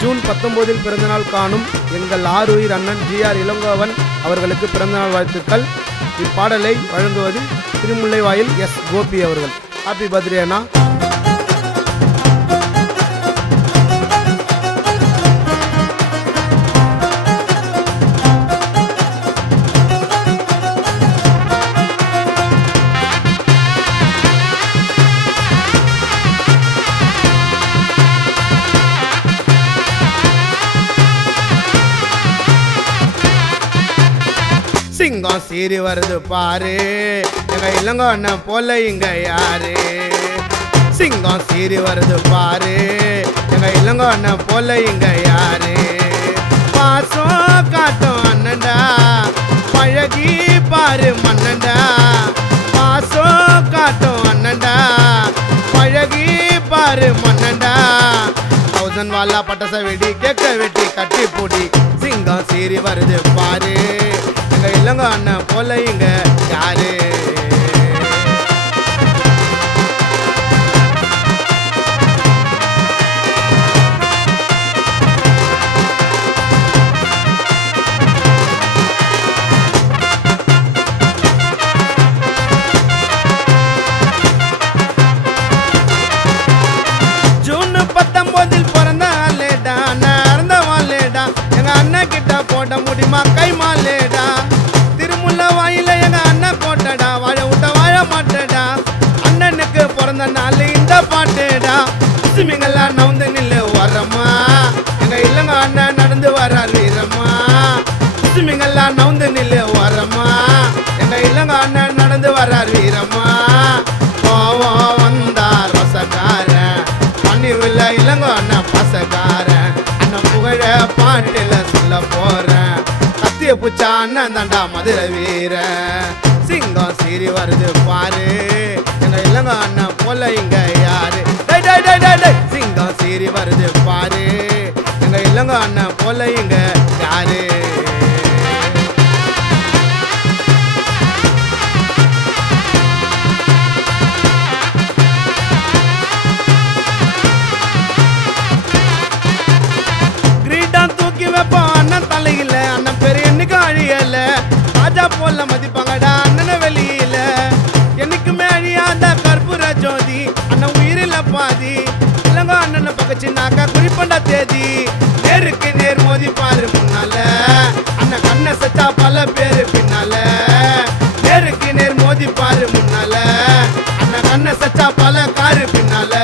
June 19 பிறந்தநாள் காணும் எங்கள் ஆருயிர் அண்ணன் ஜி.ஆர். இளங்கோவன் அவர்களுக்கு பிறந்தநாள் வாழ்த்துக்கள். இப்பாடலை வழங்குவது திருமுல்லைவாயில் எஸ். கோபி அவர்கள். ஹாப்பி பர்த்டே அண்ணா. சிங்கம் சீறி வருது பாரு, எங்க இளங்கோ அண்ணன் போல இங்க யாரு. சிங்கம் சீறி வருது பாரு, எங்க இளங்கோ அண்ணன் போல இங்க யாரு. பாசம் காட்டும் அண்ணன்டா, பழகி பாரு மன்னன்டா. பாசம் காட்டும் அண்ணன்டா, பழகி பாரு மன்னன்டா. 1000 வாலா பட்டாச வெடி கேக்க வெட்டி கட்டி பூடி. சிங்கம் சீறி வருது பாரு, எங்க இளங்கோ அண்ணன் போல இங்க யாரு. ஜூன் 19 பிறந்த ஆளேடா, நடந்த வாழேடா. எங்க அண்ணன் கிட்ட போட்ட முடியுமா கை மாலேடா. திருமுல்லைவாயில எங்க அண்ணன் கோட்டடா, வாழ விட்ட வாழ மாட்டேடா. அண்ணனுக்கு பிறந்த நாள் இந்த பாட்டேடா. சிமிங்கெல்லாம் நவுந்து நில்லு வரமா, எங்க இளங்கோ அண்ணன் நடந்து வர்றார் வீரம்மா. சிமிங்கெல்லாம் நவுந்து நில்லு வரமா, எங்க இளங்கோ அண்ணன் நடந்து வர்றார் வீரம்மா. கோவம் வந்தா ரசக்காரன், பணிவுல இளங்கோ அண்ணன் பசக்காரன். அண்ணன் புகழ பாட்டில சொல்ல போறேன், கத்திய புச்சா அண்ணன் தாண்டா மதுரை வீரன். சிங்கம் சீறி வருது பாரு, எங்க இளங்கோ அண்ணன் போல இங்க யாரு. சிங்கம் சீறி வருது பாரு, எங்க இளங்கோ அண்ணன் போல இங்க யாரு. அண்ணன் தலையில அண்ணன் பேரு என்னைக்கும் அழியல. ராஜா போல மதிப்பாங்கடா அண்ணன வெளியில. என்னைக்குமே அழியாத கற்பூர ஜோதி, அண்ணன் உயிரில பாதி. இளங்கோ அண்ணனை பக்கச்சின்னாக்கா குறிப்பண்டா தேதி. நேருக்கு நேர் மோதி பாரு முன்னால, அண்ணன் கண்ணை சச்சா பல பேரு பின்னால. நேருக்கு நேர் மோதி பாரு முன்னால, அண்ணன் கண்ணை சச்சா பல காரு பின்னால.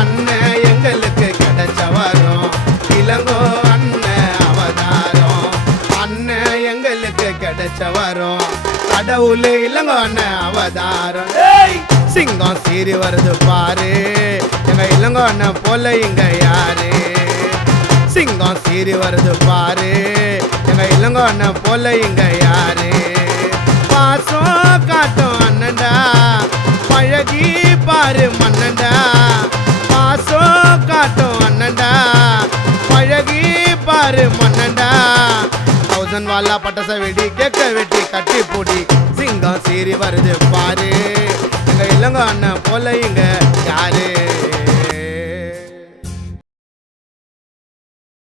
அண்ணன் எங்களுக்கு கிடைச்ச வரும் இளங்கோ கிடைச்ச வரும் கடவுள் இளங்கோ அண்ணன் அவதாரம். சிங்கம் சீறி வருது பாரு, எங்க இளங்கோ அண்ணன் போல இங்க யாரு. சிங்கம் சீறி வருது பாரு, எங்க இளங்கோ அண்ணன் போல இங்க யாரு. பாசம் காட்டும் அண்ணன்டா, பழகி பாரு மன்னன்டா. பாசம் காட்டும் அண்ணன்டா, பழகி பாரு மன்னன்டா. 1000 வாலா பட்டாச வெடி கேக்க வெட்டி கட்டி பூடி. சிங்கம் சீறி வருது பாரு, எங்க இளங்கோ அண்ணன் போல இங்க யாரு.